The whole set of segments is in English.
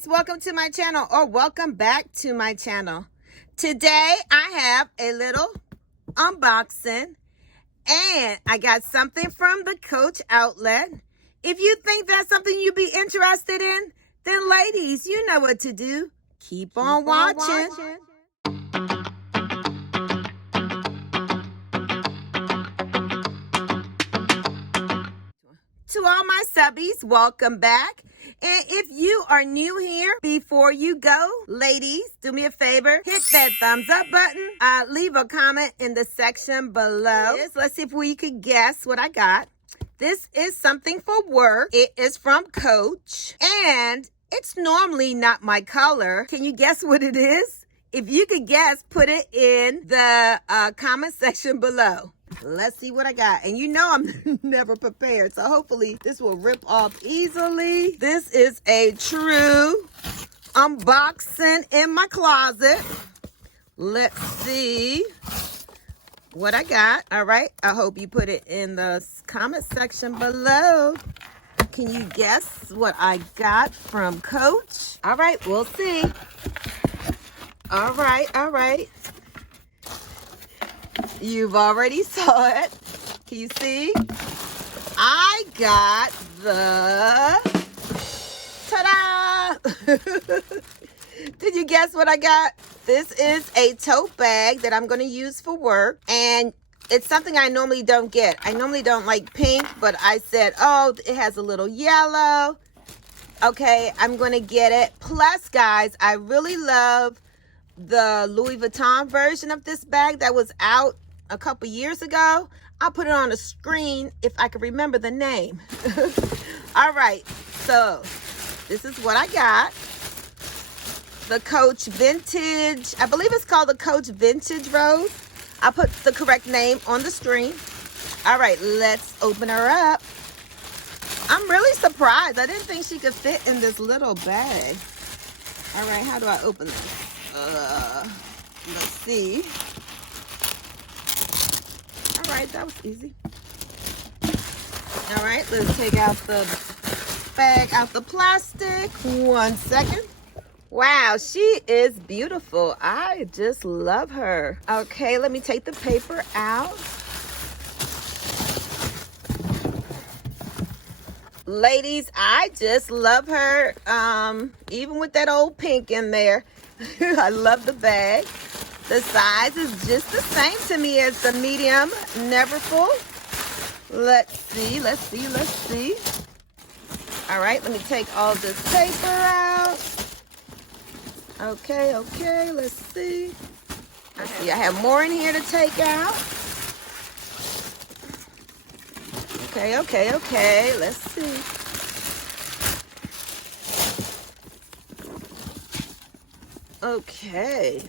guys, welcome to my channel, or welcome back to my channel. Today I have a little unboxing and I got something from the Coach outlet. If you think that's something you'd be interested in, then ladies, you know what to do. Keep on watching. To all my subbies, welcome back. And if you are new here, before you go, ladies, do me a favor, hit that thumbs up button. Leave a comment in the section below. Let's see if we could guess what I got. This is something for work. It is from Coach, and it's normally not my color. Can you guess what it is? If you could guess, put it in the comment section below. Let's see what I got. And you know I'm never prepared, so hopefully this will rip off easily. This is a true unboxing in my closet. Let's see what I got. All right, I hope you put it in the comment section below. Can you guess what I got from Coach? All right, we'll see. All right. You've already saw it. Can you see? I got the, ta-da! Did you guess what I got? This is a tote bag that I'm going to use for work. And it's something I normally don't get. I normally don't like pink, but I said, oh, it has a little yellow. Okay, I'm going to get it. Plus, guys, I really love the Louis Vuitton version of this bag that was out a couple years ago. I'll put it on the screen if I can remember the name. All right, so this is what I got. The Coach Vintage, I believe it's called the Coach Vintage Rose. I'll put the correct name on the screen. All right, let's open her up. I'm really surprised. I didn't think she could fit in this little bag. All right, how do I open this? Let's see. All right, that was easy. All right, let's take out the bag out the plastic. 1 second. Wow, she is beautiful. I just love her. Okay, let me take the paper out. Ladies, I just love her. Even with that old pink in there. I love the bag. The size is just the same to me as the medium, never full. Let's see. All right, let me take all this paper out. Okay, let's see. I have more in here to take out. Okay, let's see. Okay.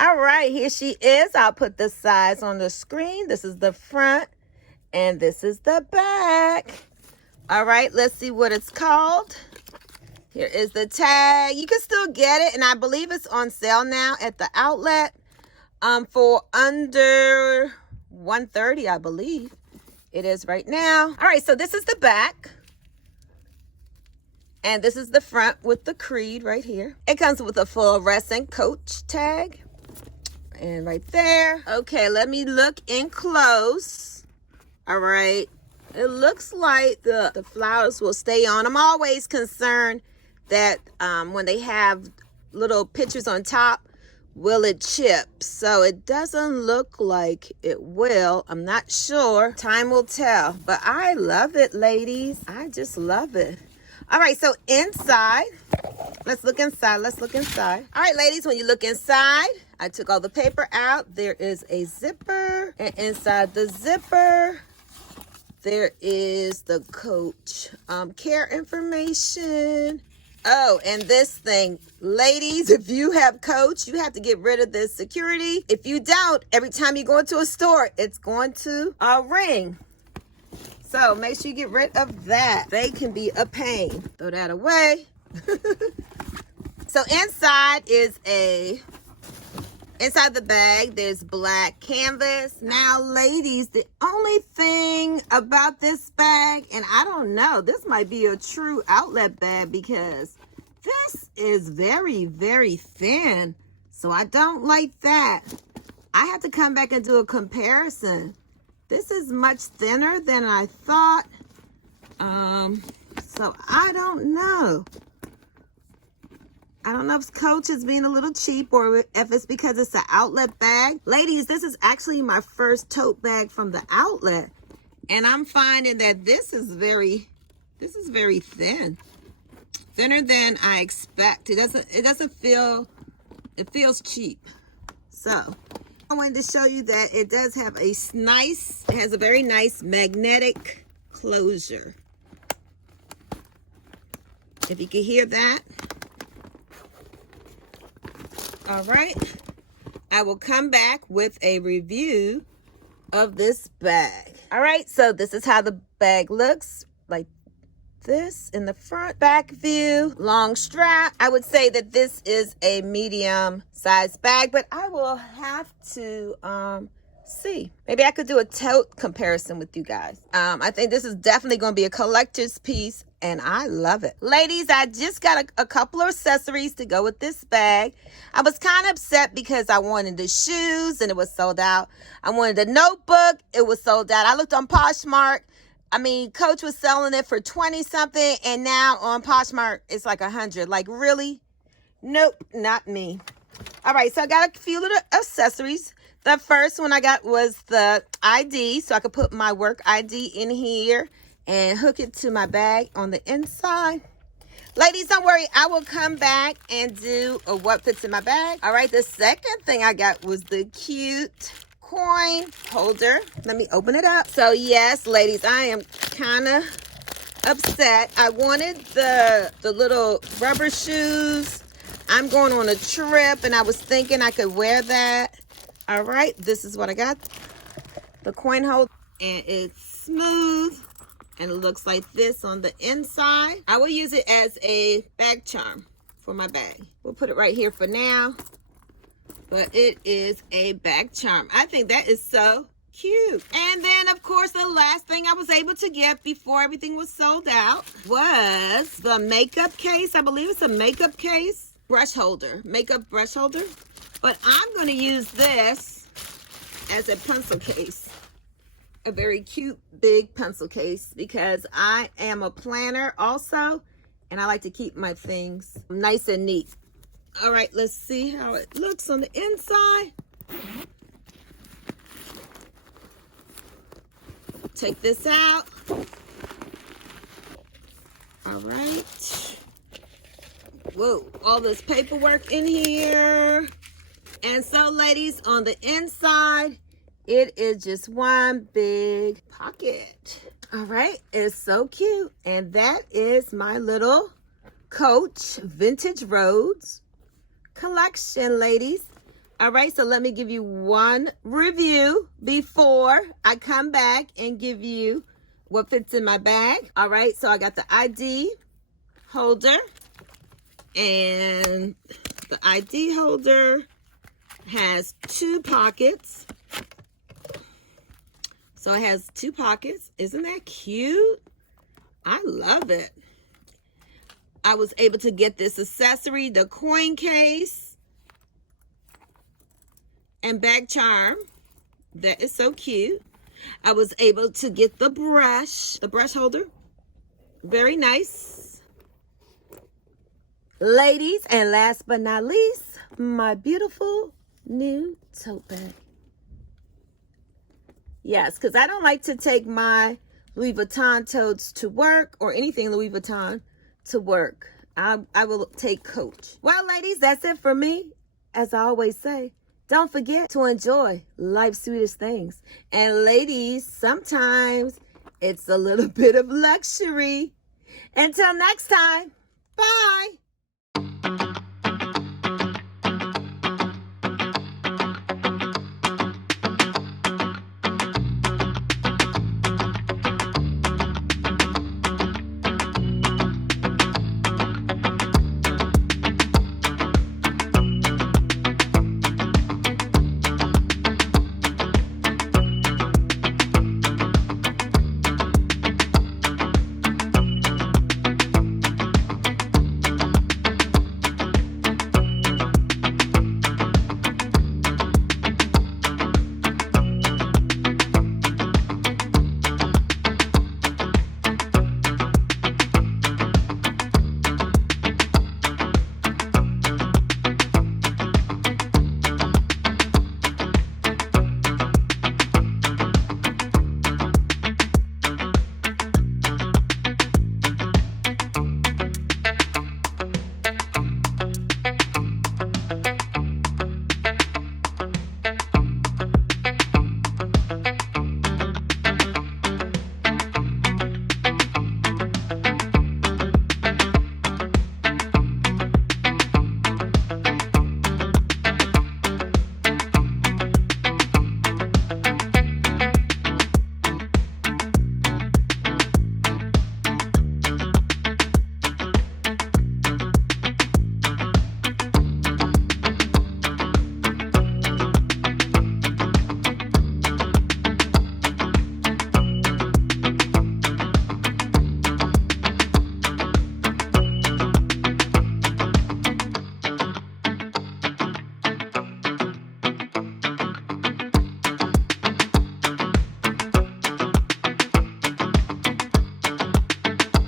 All right, here she is. I'll put the size on the screen. This is the front and this is the back. All right, let's see what it's called. Here is the tag. You can still get it, and I believe it's on sale now at the outlet for under $130, I believe. It is right now. All right, so this is the back. And this is the front with the creed right here. It comes with a fluorescent Coach tag. And right there. Okay, let me look in close. All right. It looks like the flowers will stay on. I'm always concerned that when they have little pictures on top, will it chip? So it doesn't look like it will. I'm not sure. Time will tell. But I love it, ladies. I just love it. All right, so inside, let's look inside. All right, ladies, when you look inside, I took all the paper out. There is a zipper, and inside the zipper, there is the Coach care information. Oh, and this thing, ladies, if you have Coach, you have to get rid of this security. If you don't, every time you go into a store, it's going to ring. So make sure you get rid of that. They can be a pain. Throw that away. So inside inside the bag, there's black canvas. Now, ladies, the only thing about this bag, and I don't don't know. This might be a true outlet bag because this is very, very thin. So I don't like that. I have to come back and do a comparison. This is much thinner than I thought. So I don't know. I don't know if Coach is being a little cheap or if it's because it's an outlet bag. Ladies, this is actually my first tote bag from the outlet. And I'm finding that this is very thin. Thinner than I expect. It feels cheap. So I wanted to show you that it does have it has a very nice magnetic closure. If you can hear that. All right. I will come back with a review of this bag. All right, so this is how the bag looks, like this in the front. Back view, long strap. I would say that this is a medium sized bag, but I will have to see. Maybe I could do a tote comparison with you guys. I think this is definitely going to be a collector's piece, and I love it. Ladies, I just got a couple of accessories to go with this bag. I was kind of upset because I wanted the shoes and it was sold out. I wanted a notebook. It was sold out. I looked on Poshmark. I mean, Coach was selling it for 20 something, and now on Poshmark it's like 100. Like, really? Nope, not me. All right, so I got a few little accessories. The first one I got was the ID, so I could put my work ID in here and hook it to my bag on the inside. Ladies, don't worry. I will come back and do what fits in my bag. All right, the second thing I got was the cute coin holder. Let me open it up. So, yes, ladies, I am kind of upset. I wanted the little rubber shoes. I'm going on a trip, and I was thinking I could wear that. All right, this is what I got. The coin holder, and it's smooth. And it looks like this on the inside. I will use it as a bag charm for my bag. We'll put it right here for now. But it is a bag charm. I think that is so cute. And then, of course, the last thing I was able to get before everything was sold out was the makeup case. I believe it's a makeup case. Brush holder. Makeup brush holder. But I'm going to use this as a pencil case. A very cute big pencil case because I am a planner also, and I like to keep my things nice and neat. All right, let's see how it looks on the inside. Take this out. All right. Whoa, all this paperwork in here. And so, ladies, on the inside, it is just one big pocket. All right, it's so cute. And that is my little Coach Vintage Roads collection, ladies. All right, so let me give you one review before I come back and give you what fits in my bag. All right, so I got the ID holder, and the ID holder has two pockets. So it has two pockets. Isn't that cute? I love it. I was able to get this accessory, the coin case and bag charm. That is so cute. I was able to get the brush holder. Very nice. Ladies, and last but not least, my beautiful new tote bag. Yes, because I don't like to take my Louis Vuitton totes to work or anything Louis Vuitton to work. I will take Coach. Well, ladies, that's it for me. As I always say, don't forget to enjoy life's sweetest things. And ladies, sometimes it's a little bit of luxury. Until next time, bye.